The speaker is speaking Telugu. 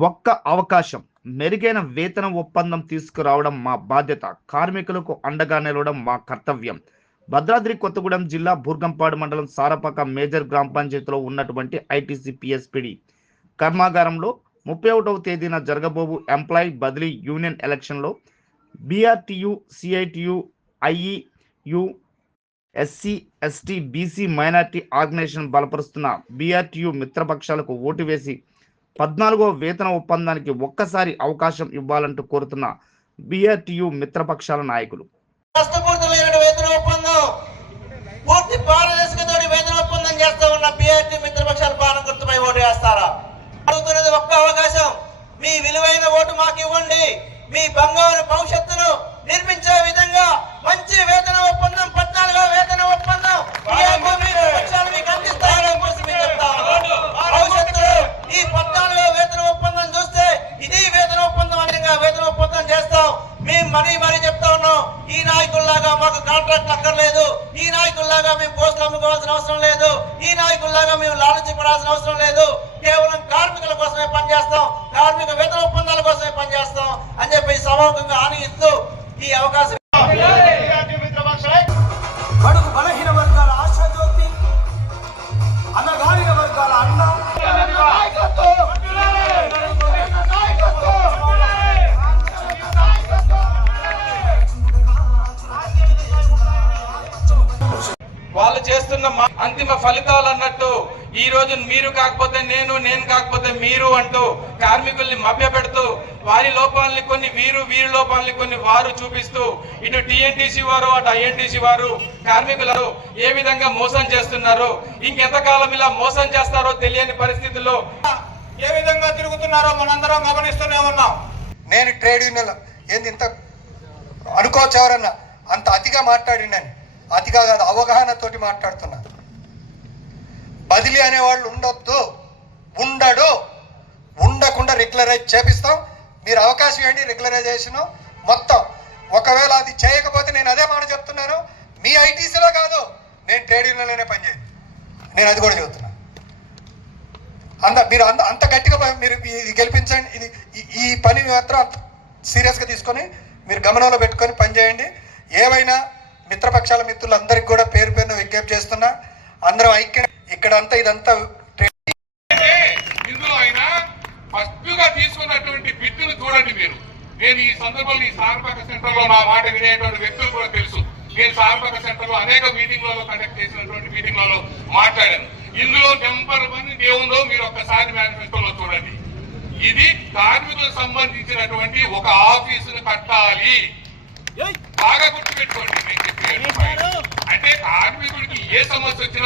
ఒక్క అవకాశం మెరుగైన వేతన ఒప్పందం తీసుకురావడం మా బాధ్యత. కార్మికులకు అండగా నిలవడం మా కర్తవ్యం. భద్రాద్రి కొత్తగూడెం జిల్లా బూర్గంపాడు మండలం సారపాక మేజర్ గ్రామ పంచాయతీలో ఉన్నటువంటి ఐటీసీ పిఎస్పిడి కర్మాగారంలో 31వ తేదీన జరగబోవు ఎంప్లాయీ బదిలీ యూనియన్ ఎలక్షన్లో BRTU, CITU, IEU, SC, ST, BC, minority organization బలపరుస్తున్న బీఆర్టీయూ మిత్రపక్షాలకు ఓటు వేసి 14వ వేతన ఒప్పందానికి ఒక్కసారి అవకాశం ఇవ్వాలంటూ కోరుతున్న బీఆర్టీయూ మిత్రపక్షాల నాయకులు. వేతన ఒప్పందం పూర్తి పారదర్శకతోటి వేతన ఒప్పందం చేస్తా ఉన్న బీఆర్టీ మిత్రపక్షాల పాలన గుర్తుపై ఓటు వేస్తారా? అడుగుతున్నది ఒక్క అవకాశం. మీ విలువైన ఓటు మాకు ఇవ్వండి. మీ బంగారు భవిష్యత్తును నిర్మించే విధంగా మంచి వేతన ఒప్పందం, 14వ వేతన ఒప్పందం మీకు అందిస్తారని కోసం మేము చెప్తా ఉన్నాం. భవిష్యత్తులో ఈ 14వ వేతన ఒప్పందం చూస్తే ఇది వేతన ఒప్పందం అన్నగా వేతన ఒప్పందం చేస్తాం. మేము మరీ చెప్తా ఉన్నాం. ఈ నాయకుల్లాగా మాకు కాంట్రాక్ట్ అక్కర్లేదు. ఈ నాయకుల్లాగా మేము పోస్టులు అమ్ముకోవాల్సిన అవసరం లేదు. ఈ నాయకుల్లాగా మేము లాలచి పడాల్సిన అవసరం లేదు. కేవలం కార్మికుల కోసమే పనిచేస్తాం, కార్మిక వేతన ఒప్పందాల కోసమే పనిచేస్తాం అని చెప్పి సభాముఖంగా హామీ ఇస్తూ ఈ అవకాశం బడుగు బలహీన వర్గాల ఆశాజ్యోతి, అన్నగారిన వర్గాల అన్న వాళ్ళు చేస్తున్న అంతిమ ఫలితాలు అన్నట్టు ఈ రోజు మీరు కాకపోతే నేను కాకపోతే మీరు అంటూ కార్మికుల్ని మభ్యపెడుతూ వారి లోపాలని కొన్ని వీరి లోపాలని కొన్ని వారు చూపిస్తూ ఇటు టీఎన్టీసీ వారు అటు ఐఎన్టీసీ వారు కార్మికులను ఏ విధంగా మోసం చేస్తున్నారు, ఇంకెంతకాలం ఇలా మోసం చేస్తారో తెలియని పరిస్థితుల్లో ఏ విధంగా తిరుగుతున్నారో మనందరం గమనిస్తూనే ఉన్నాం. నేను ట్రేడ్ యూనియన్ ఏంది ఇంత అనుకోవచ్చు, ఎవరన్నా అంత అతిగా మాట్లాడినాను. అతిగా కాదు, అవగాహనతోటి మాట్లాడుతున్నా. బదిలీ అనేవాళ్ళు ఉండొద్దు, ఉండకుండా రెగ్యులరైజ్ చేపిస్తాం. మీరు అవకాశం ఇవ్వండి, రెగ్యులరైజేషన్ మొత్తం. ఒకవేళ అది చేయకపోతే నేను అదే మాట చెప్తున్నాను, మీ ఐటీసీలో కాదు, నేను ట్రేడ్ యూనియన్లోనే పనిచేయను. నేను అది కూడా చెబుతున్నా. మీరు అంత గట్టిగా మీరు ఇది గెలిపించండి. ఇది ఈ పని మాత్రం అంత సీరియస్గా తీసుకొని మీరు గమనంలో పెట్టుకొని పనిచేయండి. ఏవైనా మిత్రపక్షాల మిత్రులందరికీ కూడా పేరు పేరున విజ్ఞప్తి చేస్తున్నా. అందరం ఐక్యం. ఇక్కడంతా ఇదంతా ఇందులో అయినా ఫస్ట్ గా తీసుకున్నటువంటి బిడ్డును చూడండి మీరు. నేను ఈ సందర్భంలో ఈ సారపాక సెంటర్ లో నా మాట వినేటువంటి వ్యక్తులు కూడా తెలుసు. నేను సారపాక సెంటర్ లో అనేక మీటింగ్లలో కండక్ట్ చేసినటువంటి మీటింగ్లలో మాట్లాడాను. ఇందులో నెంబర్ 1 ఏముందో మీరు ఒక్కసారి మేనిఫెస్టోలో చూడండి. ఇది కార్మికులకు సంబంధించినటువంటి ఒక ఆఫీసును కట్టాలి. బాగా గుర్తుపెట్టుకోండి. అంటే కార్మికుడికి ఏ సమస్య వచ్చినా